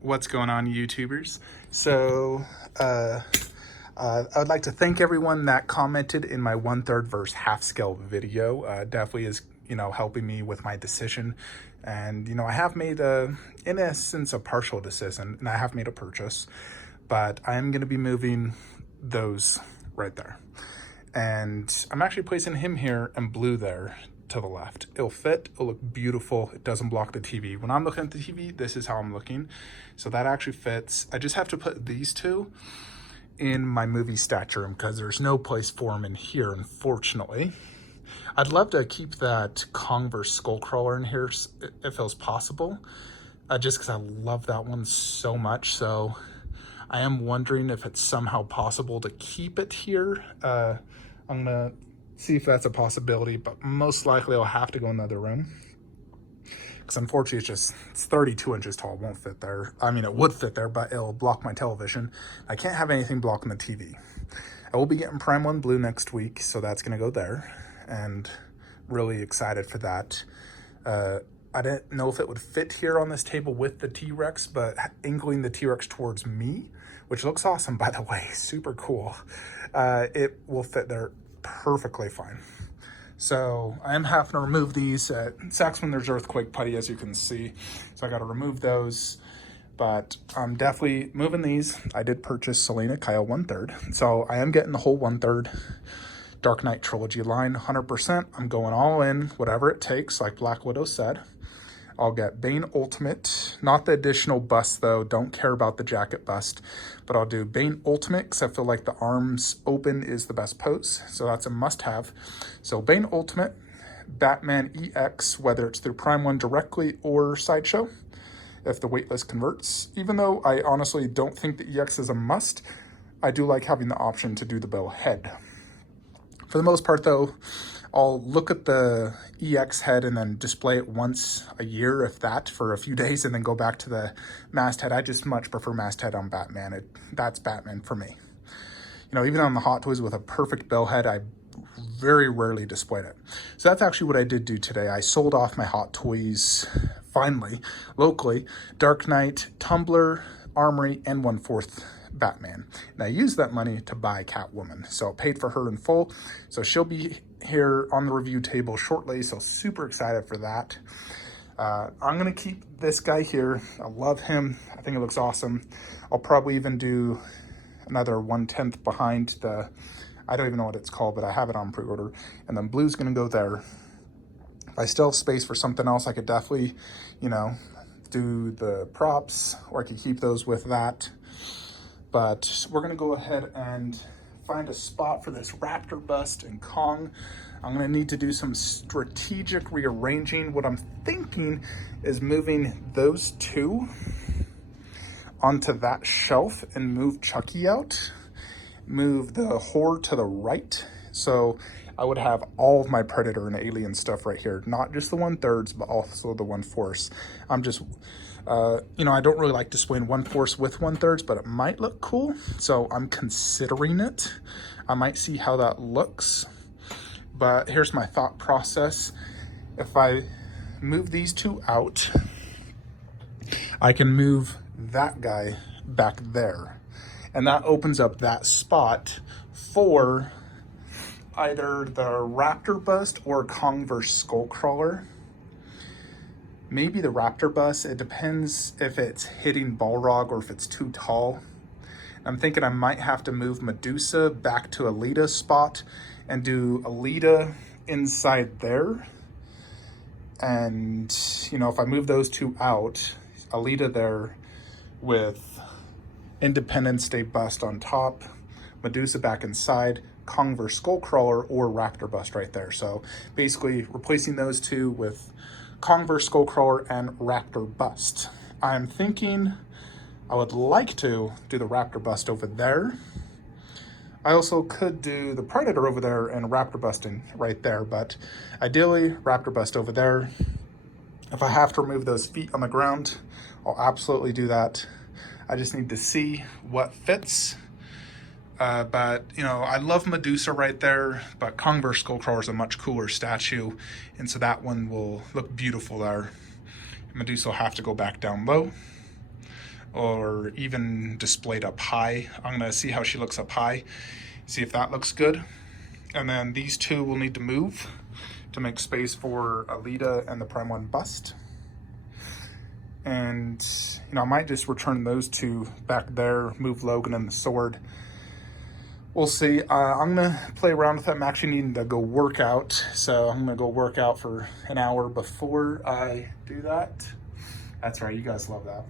What's going on, YouTubers? So, I would like to thank everyone that commented in my 1/3 versus half scale video. Definitely is, helping me with my decision. And, I have made in essence, a partial decision, and I have made a purchase, but I am going to be moving those right there. And I'm actually placing him here and blue there to the left. It'll fit, it'll look beautiful, it doesn't block the TV. When I'm looking at the TV, this is how I'm looking. So that actually fits. I just have to put these two in my movie stature room because there's no place for them in here, unfortunately. I'd love to keep that Kong vs. Skullcrawler in here if it was possible, just because I love that one so much. So I am wondering if it's somehow possible to keep it here. I'm gonna see if that's a possibility, but most likely I'll have to go in the other room. Because unfortunately it's 32 inches tall, it won't fit there. I mean, it would fit there, but it'll block my television. I can't have anything blocking the TV. I will be getting Prime 1 Blue next week, so that's gonna go there. And really excited for that. I didn't know if it would fit here on this table with the T-Rex, but angling the T-Rex towards me, which looks awesome, by the way, super cool. It will fit there perfectly fine. So I am having to remove these. At Saxman, there's earthquake putty, as you can see. So I got to remove those, but I'm definitely moving these. I did purchase Selena Kyle 1/3. So I am getting the whole 1/3 Dark Knight trilogy line, 100%. I'm going all in, whatever it takes, like Black Widow said. I'll get Bane Ultimate, not the additional bust though, don't care about the jacket bust, but I'll do Bane Ultimate because I feel like the arms open is the best pose, so that's a must-have. So Bane Ultimate, Batman EX, whether it's through Prime 1 directly or Sideshow, if the waitlist converts. Even though I honestly don't think the EX is a must, I do like having the option to do the bill head. For the most part though, I'll look at the EX head and then display it once a year, if that, for a few days, and then go back to the mast head. I just much prefer mast head on Batman. That's Batman for me. Even on the Hot Toys with a perfect bill head, I very rarely displayed it. So that's actually what I did do today. I sold off my Hot Toys, finally, locally, Dark Knight, Tumbler, Armory, and 1/4 Batman. And I used that money to buy Catwoman. So I paid for her in full. So she'll be here on the review table shortly. So super excited for that. I'm going to keep this guy here. I love him. I think it looks awesome. I'll probably even do another 1/10 behind the, I don't even know what it's called, but I have it on pre-order. And then blue's going to go there. If I still have space for something else, I could definitely, do the props, or I could keep those with that. But we're gonna go ahead and find a spot for this Raptor bust and Kong. I'm gonna need to do some strategic rearranging. What I'm thinking is moving those two onto that shelf and move Chucky out. Move the Horde to the right. So I would have all of my Predator and Alien stuff right here. Not just the 1/3, but also the 1/4. I'm just, I don't really like displaying 1/4 with 1/3, but it might look cool. So I'm considering it. I might see how that looks. But here's my thought process. If I move these two out, I can move that guy back there. And that opens up that spot for either the Raptor bust or Kong vs. Skullcrawler. Maybe the Raptor bust. It depends if it's hitting Balrog or if it's too tall. I'm thinking I might have to move Medusa back to Alita's spot and do Alita inside there. And, if I move those two out, Alita there with Independence Day bust on top, Medusa back inside, Kong vs. Skullcrawler or Raptor bust right there. So basically replacing those two with Kong vs. Skullcrawler and Raptor bust. I'm thinking I would like to do the Raptor bust over there. I also could do the Predator over there and Raptor busting right there, but ideally Raptor bust over there. If I have to remove those feet on the ground, I'll absolutely do that. I just need to see what fits. But I love Medusa right there, but Kong vs. Skullcrawler is a much cooler statue, and so that one will look beautiful there. Medusa will have to go back down low. or even displayed up high. I'm gonna see how she looks up high, see if that looks good. And then these two will need to move to make space for Alita and the Prime 1 bust. And, you know, I might just return those two back there, move Logan and the sword. We'll see. I'm gonna play around with that. I'm actually needing to go work out, so I'm gonna go work out for an hour before I do that. That's right, you guys love that.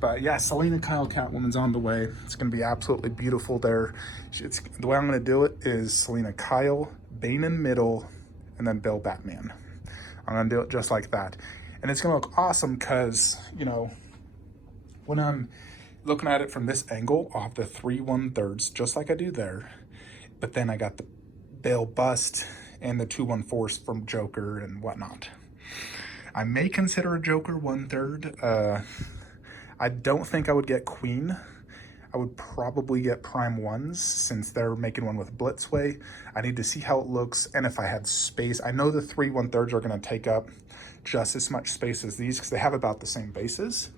But yeah, Selina Kyle Catwoman's on the way. It's gonna be absolutely beautiful there. The way I'm gonna do it is Selina Kyle, Bane in middle, and then Bill Batman. I'm gonna do it just like that. And it's gonna look awesome because, you know, when I'm looking at it from this angle, I'll have the 3 1/3s, just like I do there. But then I got the Bale bust and the 2 1/4s from Joker and whatnot. I may consider a Joker 1/3. I don't think I would get Queen. I would probably get Prime 1s since they're making one with Blitzway. I need to see how it looks and if I had space. I know the 3 1/3s are gonna take up just as much space as these because they have about the same bases.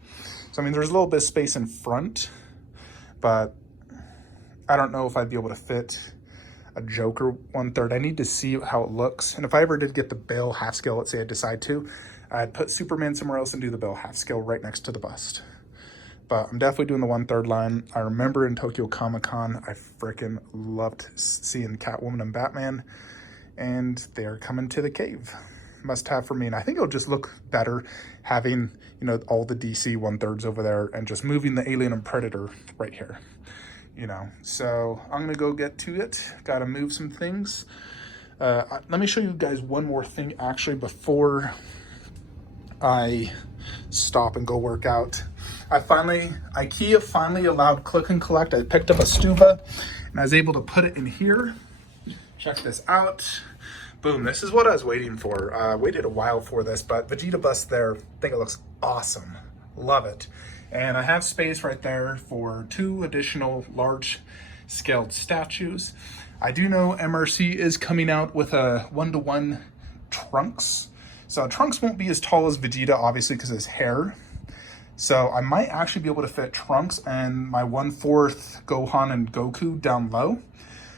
So, I mean, there's a little bit of space in front, but I don't know if I'd be able to fit a Joker 1/3. I need to see how it looks. And if I ever did get the Bale half scale, let's say I decide to, I'd put Superman somewhere else and do the Bale half scale right next to the bust. But I'm definitely doing the 1/3 line. I remember in Tokyo Comic Con, I freaking loved seeing Catwoman and Batman, and they're coming to the cave. Must have for me. And I think it'll just look better having, you know, all the DC 1/3s over there and just moving the Alien and Predator right here, you know. So I'm gonna go get to it. Gotta move some things. Let me show you guys one more thing actually before I stop and go work out. IKEA finally allowed click and collect. I picked up a Stuva and I was able to put it in here. Check this out. Boom, this is what I was waiting for. Waited a while for this, but Vegeta bust there. I think it looks awesome. Love it. And I have space right there for 2 additional large scaled statues. I do know MRC is coming out with a 1-to-1 Trunks. So Trunks won't be as tall as Vegeta, obviously, because of his hair. So I might actually be able to fit Trunks and my 1/4 Gohan and Goku down low.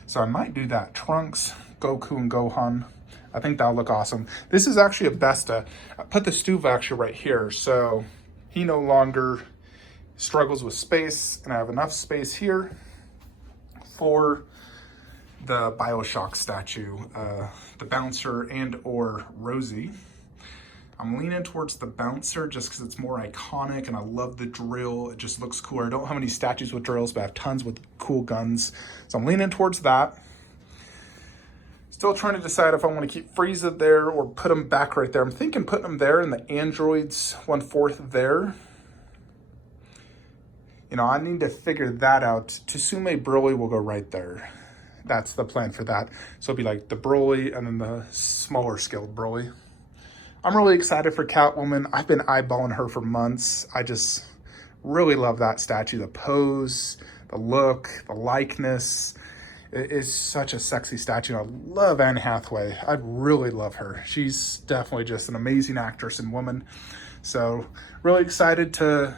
So I might do that. Trunks, Goku, and Gohan. I think that'll look awesome. This is actually a Besta. I put the Stuva actually right here, so he no longer struggles with space, and I have enough space here for the Bioshock statue, the Bouncer and or Rosie. I'm leaning towards the Bouncer just because it's more iconic and I love the drill. It just looks cool. I don't have any statues with drills, but I have tons with cool guns. So I'm leaning towards that. Still trying to decide if I want to keep Frieza there or put him back right there. I'm thinking putting him there and the androids 1/4 there. You know, I need to figure that out. Tsume Broly will go right there. That's the plan for that. So it'll be like the Broly and then the smaller scaled Broly. I'm really excited for Catwoman. I've been eyeballing her for months. I just really love that statue. The pose, the look, the likeness. It is such a sexy statue. I love Anne Hathaway. I really love her. She's definitely just an amazing actress and woman. So really excited to,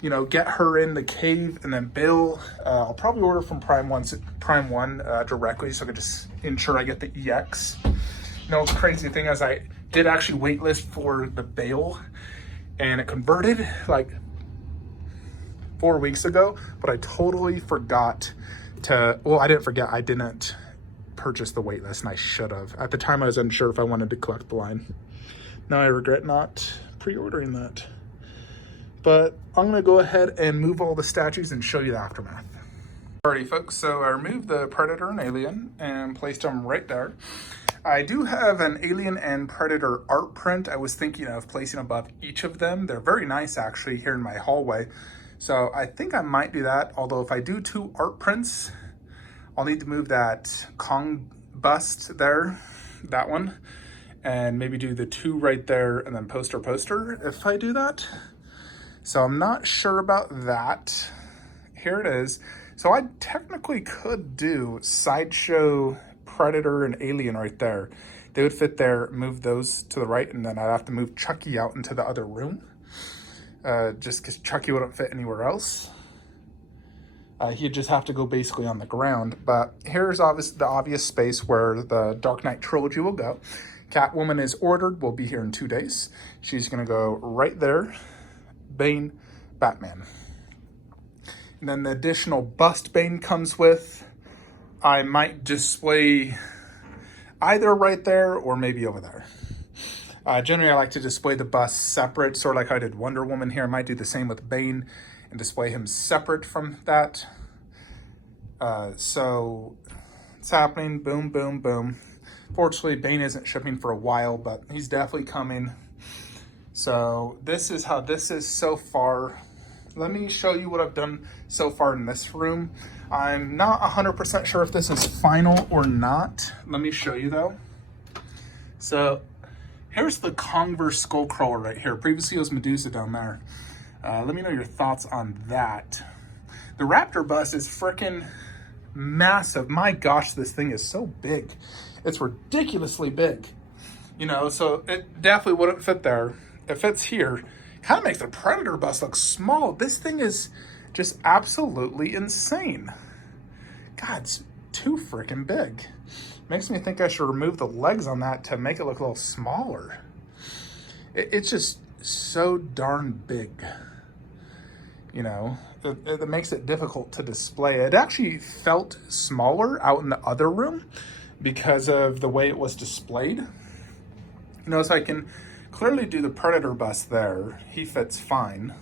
you know, get her in the cave. And then Bill, I'll probably order from Prime 1 directly so I can just ensure I get the EX. You know, the crazy thing is I did actually waitlist for the Bale and it converted like 4 weeks ago, but I totally forgot to, well, I didn't forget, I didn't purchase the waitlist and I should have. At the time I was unsure if I wanted to collect the line. Now I regret not pre-ordering that. But I'm gonna go ahead and move all the statues and show you the aftermath. Alrighty folks, so I removed the Predator and Alien and placed them right there. I do have an Alien and Predator art print I was thinking of placing above each of them. They're very nice actually here in my hallway. So I think I might do that, although if I do 2 art prints, I'll need to move that Kong bust there, that one, and maybe do the 2 right there and then poster if I do that. So I'm not sure about that. Here it is. So I technically could do Sideshow, Predator, and Alien right there. They would fit there, move those to the right, and then I'd have to move Chucky out into the other room. just because Chucky wouldn't fit anywhere else. He'd just have to go basically on the ground. But here's the obvious space where the Dark Knight trilogy will go. Catwoman is ordered, will be here in 2 days. She's gonna go right there. Bane, Batman. And then the additional bust Bane comes with, I might display either right there or maybe over there. Generally, I like to display the bust separate, sort of like I did Wonder Woman here. I might do the same with Bane and display him separate from that. So it's happening, boom, boom, boom. Fortunately, Bane isn't shipping for a while, but he's definitely coming. So this is how this is so far. Let me show you what I've done so far in this room. I'm not 100% sure if this is final or not. Let me show you though. So here's the Kongverse Skullcrawler right here. Previously it was Medusa down there. Let me know your thoughts on that. The Raptor bust is freaking massive. My gosh, this thing is so big. It's ridiculously big. You know, so it definitely wouldn't fit there. It fits here. Kind of makes the Predator bust look small. This thing is just absolutely insane. God, it's too freaking big. Makes me think I should remove the legs on that to make it look a little smaller. It's just so darn big. You know, it makes it difficult to display. It actually felt smaller out in the other room because of the way it was displayed. You know, so I can clearly do the Predator bust there. He fits fine.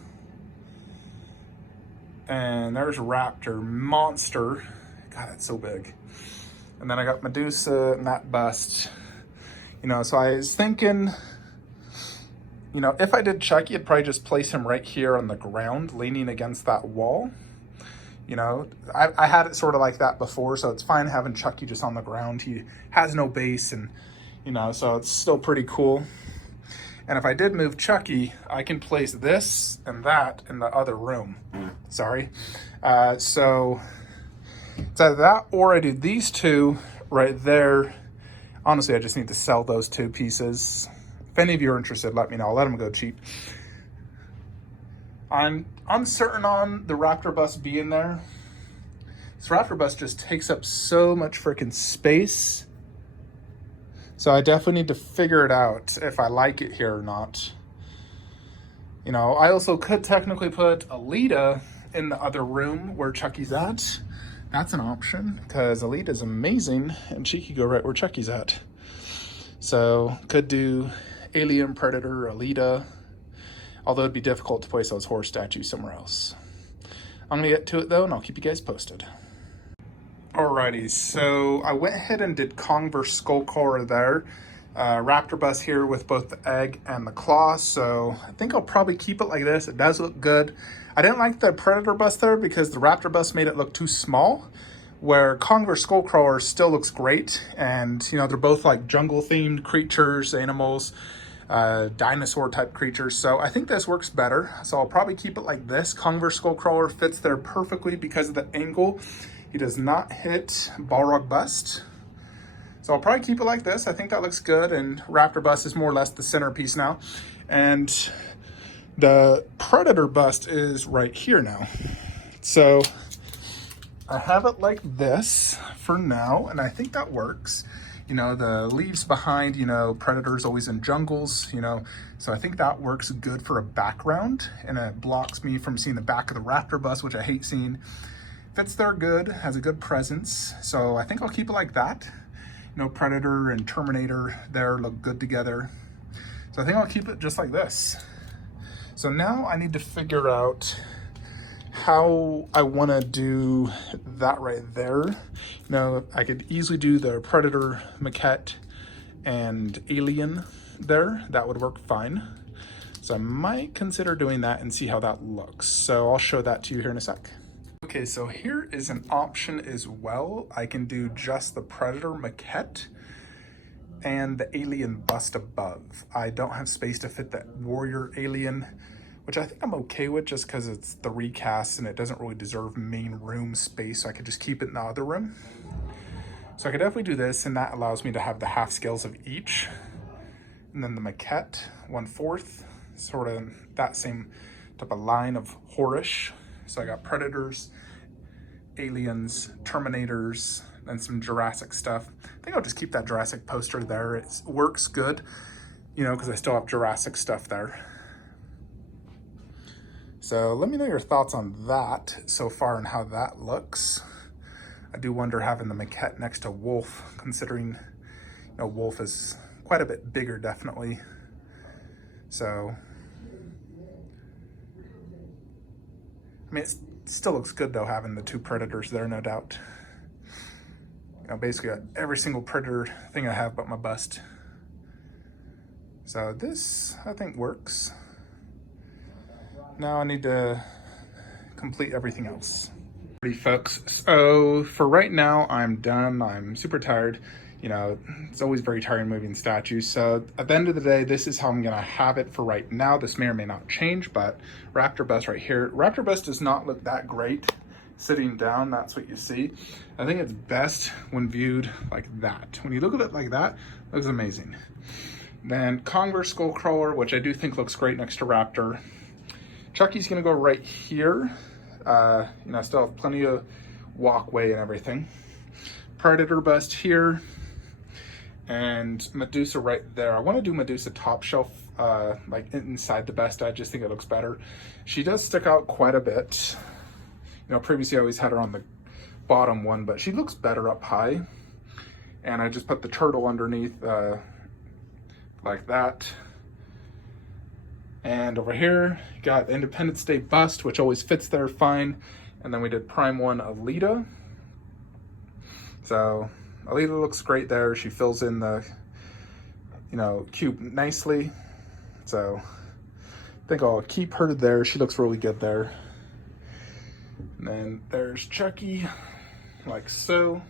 And there's Raptor, monster. God, it's so big. And then I got Medusa and that bust. You know, so I was thinking, you know, if I did Chucky, I'd probably just place him right here on the ground, leaning against that wall. You know, I had it sort of like that before, so it's fine having Chucky just on the ground. He has no base, and, you know, so it's still pretty cool. And if I did move Chucky, I can place this and that in the other room. Sorry. So it's either that or I do these two right there. Honestly, I just need to sell those two pieces. If any of you are interested, let me know. I'll let them go cheap. I'm uncertain on the Raptor bust being there. This Raptor bust just takes up so much freaking space. So I definitely need to figure it out if I like it here or not. You know, I also could technically put Alita in the other room where Chucky's at. That's an option because Alita's amazing and she could go right where Chucky's at. So could do Alien, Predator, Alita. Although it'd be difficult to place those horse statues somewhere else. I'm gonna get to it though, and I'll keep you guys posted. Alrighty, so I went ahead and did Kongverse Skullcrawler there. Raptor bust here with both the egg and the claw, so I think I'll probably keep it like this. It does look good. I didn't like the Predator bust there because the Raptor bust made it look too small, where Kongverse Skullcrawler still looks great. And, you know, they're both like jungle-themed creatures, animals, dinosaur type creatures. So I think this works better. So I'll probably keep it like this. Kongverse Skullcrawler fits there perfectly because of the angle. He does not hit Balrog bust. So I'll probably keep it like this. I think that looks good. And Raptor bust is more or less the centerpiece now. And the Predator bust is right here now. So I have it like this for now. And I think that works. You know, the leaves behind, you know, Predator's always in jungles, you know, so I think that works good for a background, and it blocks me from seeing the back of the Raptor bust, which I hate seeing. Fits there good, has a good presence, so I think I'll keep it like that. You know, Predator and Terminator there look good together. So I think I'll keep it just like this. So now I need to figure out how I want to do that right there. Now, I could easily do the Predator maquette and Alien there. That would work fine. So I might consider doing that and see how that looks. So I'll show that to you here in a sec. Okay, so here is an option as well. I can do just the Predator maquette and the Alien bust above. I don't have space to fit that Warrior Alien, which I think I'm okay with just because it's the recast and it doesn't really deserve main room space, so I could just keep it in the other room. So I could definitely do this, and that allows me to have the half scales of each. And then the maquette, 1/4, sort of that same up a line of Horish. So I got Predators, Aliens, Terminators, and some Jurassic stuff. I think I'll just keep that Jurassic poster there. It works good, you know, because I still have Jurassic stuff there. So let me know your thoughts on that so far and how that looks. I do wonder having the maquette next to Wolf, considering, you know, Wolf is quite a bit bigger, definitely. So, I mean, it still looks good though, having the two Predators there, no doubt. You know, basically got every single Predator thing I have but my bust. So this, I think, works. Now I need to complete everything else. Alrighty, folks, so for right now, I'm done. I'm super tired. You know, it's always very tiring moving statues. So at the end of the day, this is how I'm gonna have it for right now. This may or may not change, but Raptor bust right here. Raptor bust does not look that great sitting down. That's what you see. I think it's best when viewed like that. When you look at it like that, it looks amazing. Then Converse Skullcrawler, which I do think looks great next to Raptor. Chucky's gonna go right here. You know, I still have plenty of walkway and everything. Predator bust here, and Medusa right there. I want to do Medusa top shelf, like inside the bust. I just think it looks better. She does stick out quite a bit. You know, previously I always had her on the bottom one, but she looks better up high. And I just put the turtle underneath, like that. And over here, you got Independence Day bust, which always fits there fine. And then we did Prime 1 Alita. So Alita looks great there. She fills in the, you know, cube nicely. So I think I'll keep her there. She looks really good there. And then there's Chucky, like so.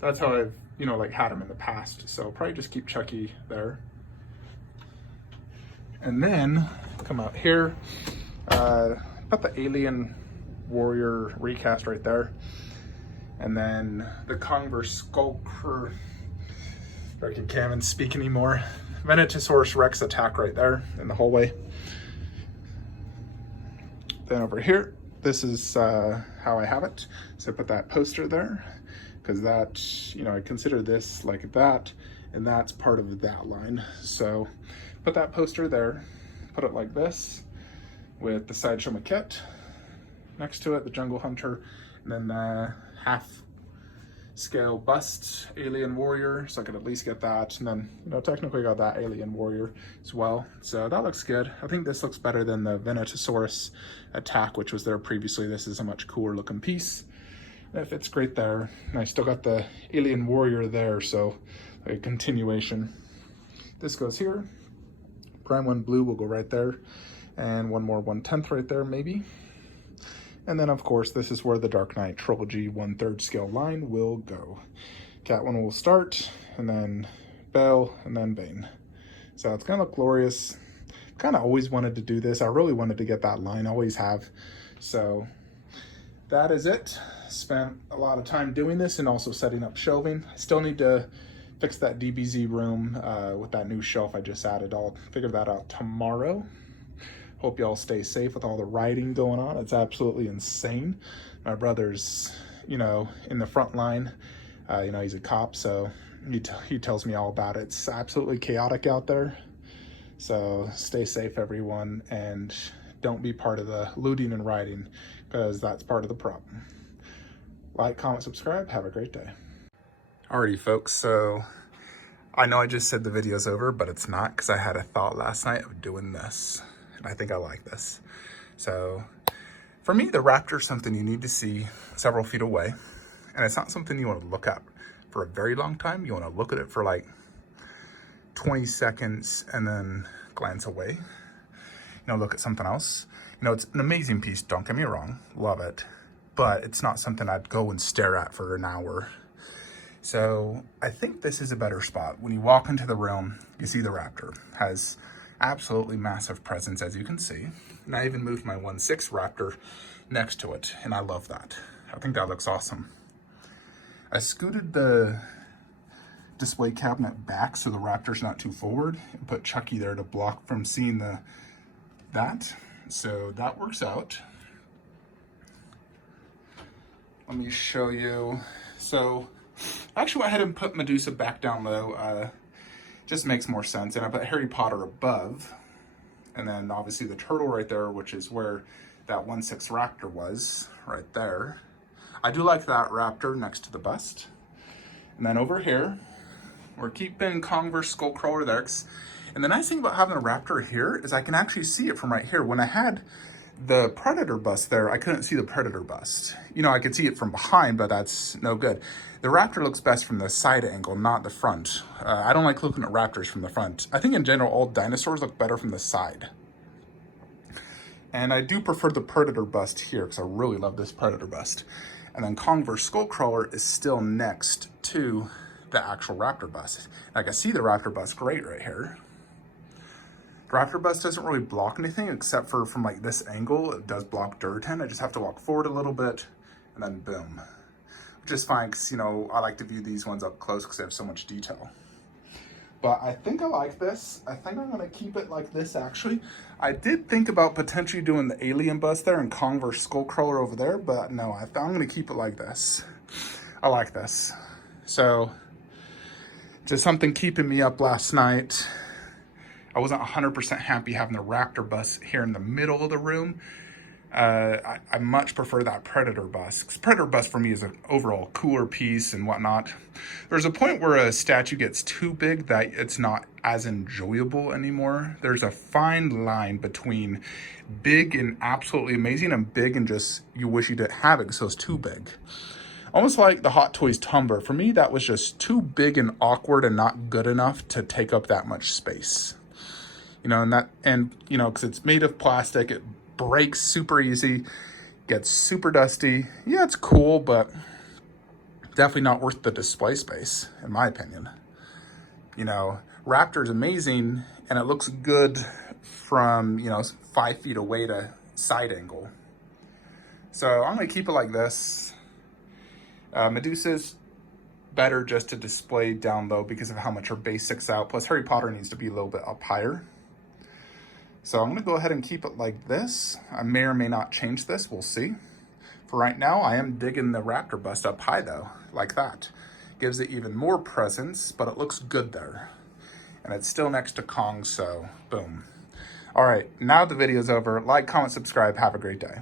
That's how I've, you know, like had him in the past. So I'll probably just keep Chucky there. And then come out here, put the Alien Warrior recast right there. And then the Converse Skulker, I can't even speak anymore. Venetosaurus Rex attack right there in the hallway. Then over here, this is how I have it. So I put that poster there, because that, you know, I consider this like that, and that's part of that line. So put that poster there, put it like this, with the Sideshow maquette next to it, the Jungle Hunter, and then the half scale bust Alien Warrior, so I could at least get that. And then, you know, technically got that Alien Warrior as well. So that looks good. I think this looks better than the Venetosaurus attack, which was there previously. This is a much cooler looking piece. It fits great there. And I still got the Alien Warrior there, so a continuation. This goes here. Prime 1 Blue will go right there. And one more 1/10 right there, maybe. And then, of course, this is where the Dark Knight Trilogy 1/3 scale line will go. Catwoman will start, and then Belle, and then Bane. So it's gonna look glorious. Kind of always wanted to do this. I really wanted to get that line, always have. So that is it. Spent a lot of time doing this and also setting up shelving. I still need to fix that DBZ room with that new shelf I just added. I'll figure that out tomorrow. Hope y'all stay safe with all the rioting going on. It's absolutely insane. My brother's, you know, in the front line. You know, he's a cop, so he tells me all about it. It's absolutely chaotic out there. So stay safe, everyone, and don't be part of the looting and rioting, because that's part of the problem. Like, comment, subscribe. Have a great day. Alrighty, folks. So I know I just said the video's over, but it's not, because I had a thought last night of doing this. I think I like this. So for me, the Raptor is something you need to see several feet away. And it's not something you want to look at for a very long time. You want to look at it for like 20 seconds and then glance away. You know, look at something else. You know, it's an amazing piece, don't get me wrong, love it. But it's not something I'd go and stare at for an hour. So I think this is a better spot. When you walk into the room, you see the Raptor. Has absolutely massive presence, as you can see. And I even moved my 1/6 Raptor next to it, and I love that. I think that looks awesome. I scooted the display cabinet back so the Raptor's not too forward, and put Chucky there to block from seeing the that. So that works out. Let me show you. So I actually went ahead and put Medusa back down low. Just makes more sense. And I put Harry Potter above. And then obviously the turtle right there, which is where that 1/6 raptor was, right there. I do like that raptor next to the bust. And then over here, we're keeping Kong vs. Skullcrawler there. And the nice thing about having a raptor here is I can actually see it from right here. When I had the Predator bust there, I couldn't see the Predator bust. You know, I could see it from behind, but that's no good. The raptor looks best from the side angle, not the front. I don't like looking at raptors from the front. I think in general, all dinosaurs look better from the side. And I do prefer the Predator bust here because I really love this Predator bust. And then Kong vs. Skullcrawler is still next to the actual raptor bust. I can see the raptor bust great right here. The raptor bust doesn't really block anything except for from like this angle. It does block Duratan. I just have to walk forward a little bit and then boom. Which is fine because, you know, I like to view these ones up close because they have so much detail. But I think I like this. I think I'm gonna keep it like this actually. I did think about potentially doing the alien bust there and Kong vs. Skullcrawler over there, but no, I'm gonna keep it like this. I like this. So, just something keeping me up last night. I wasn't 100% happy having the raptor bust here in the middle of the room. I much prefer that Predator bust. 'Cause Predator bust for me is an overall cooler piece and whatnot. There's a point where a statue gets too big that it's not as enjoyable anymore. There's a fine line between big and absolutely amazing and big and just you wish you didn't have it because it was too big. Almost like the Hot Toys tumbler. For me, that was just too big and awkward and not good enough to take up that much space. You know, you know, because it's made of plastic, it breaks super easy, gets super dusty. Yeah, it's cool, but definitely not worth the display space, in my opinion. You know, Raptor's amazing, and it looks good from, you know, 5 feet away to side angle. So I'm gonna keep it like this. Medusa's better just to display down low because of how much her base sticks out. Plus Harry Potter needs to be a little bit up higher. So I'm gonna go ahead and keep it like this. I may or may not change this, we'll see. For right now, I am digging the raptor bust up high though, like that. Gives it even more presence, but it looks good there. And it's still next to Kong, so boom. All right, now the video's over. Like, comment, subscribe, have a great day.